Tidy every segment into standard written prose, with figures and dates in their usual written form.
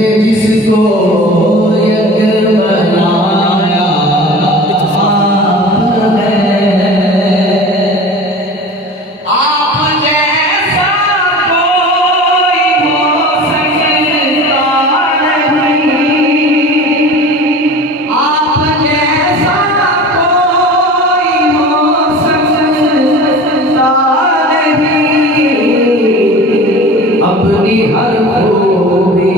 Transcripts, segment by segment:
जिसको यज्ञ बनाया आप जैसा कोई हो सकता नहीं, आप जैसा कोई हो सकता नहीं, अपनी हर खूबी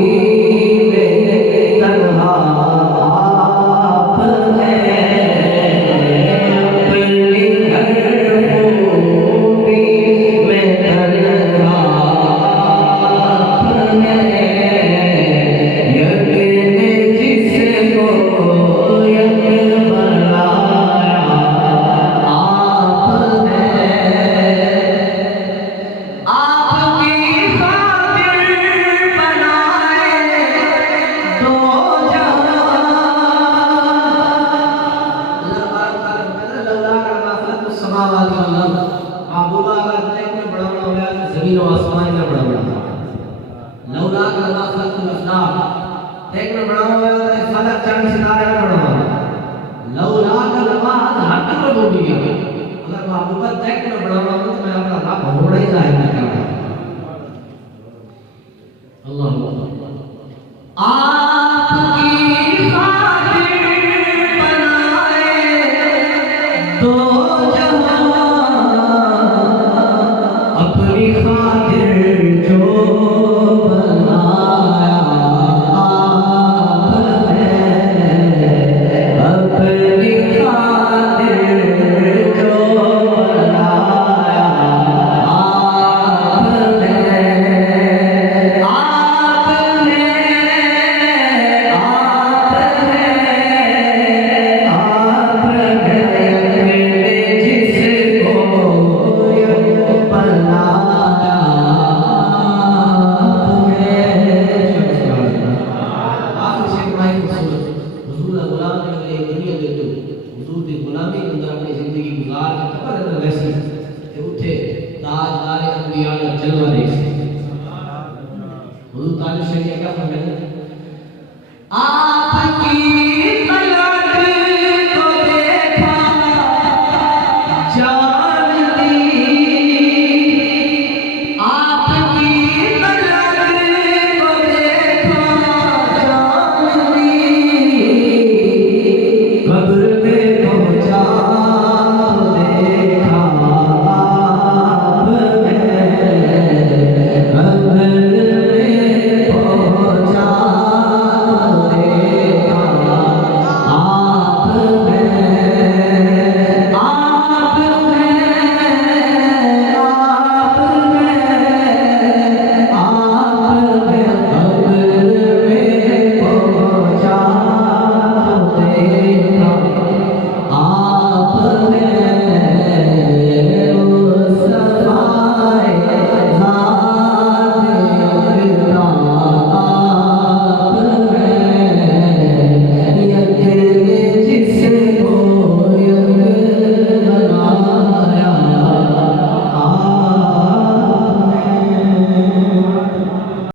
जमीन और आसमान में बड़ा बड़ा लौला का खल्क़ुल अफ़लाक एक में बड़ा हुआ है, फलक चांद सितारे में बड़ा हुआ लौला का नमाज हक रबूबिय्यत अगर महबूबत तक में बड़ा हुआ तो मैं अपना रब होना ही जाहिर नहीं कर रहा। अल्लाह आपकी खातिर बनाए तो अपनी खातिर जो बनाया आपने, अपनी खातिर जो बनाया आपने, आपने जिसको जलवा देख